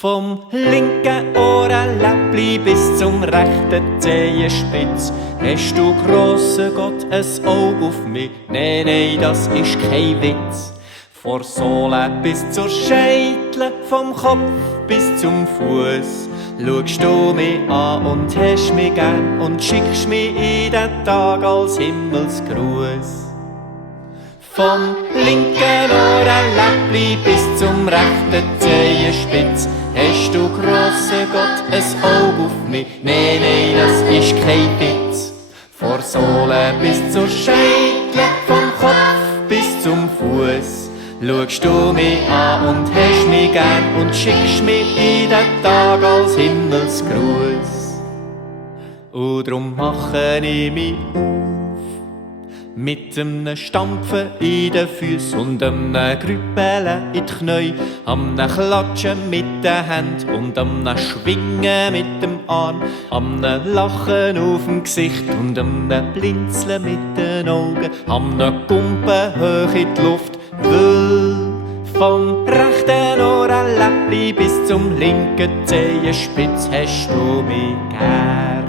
Vom linken Ohrenläppli bis zum rechten Zehenspitz hast du, grosser Gott, ein Auge auf mich. Nein, das ist kein Witz. Von Sohle bis zur Scheitel, vom Kopf bis zum Fuß schaust du mich an und hast mich gern und schickst mich in den Tag als Himmelsgruß. Vom linken Ohrenläppli bis zum rechten Zehenspitz hast du, grosser Gott, ein Auge auf mich. Nein, das ist kein Witz. Von Sohle bis zur Scheitel, vom Kopf bis zum Fuß schaust du mich an und hast mich gern und schickst mich in den Tag als Himmelsgruß. Und drum mache ich mich mit einem Stampfen in den Füßen und einem Grüppeln in die Knie, am Klatschen mit den Händen und am Schwingen mit dem Arm, am Lachen auf dem Gesicht und am Blinzeln mit den Augen, am Gumpen hoch in die Luft, weil vom rechten Ohrenläppli bis zum linken Zehenspitz hast du mich gern.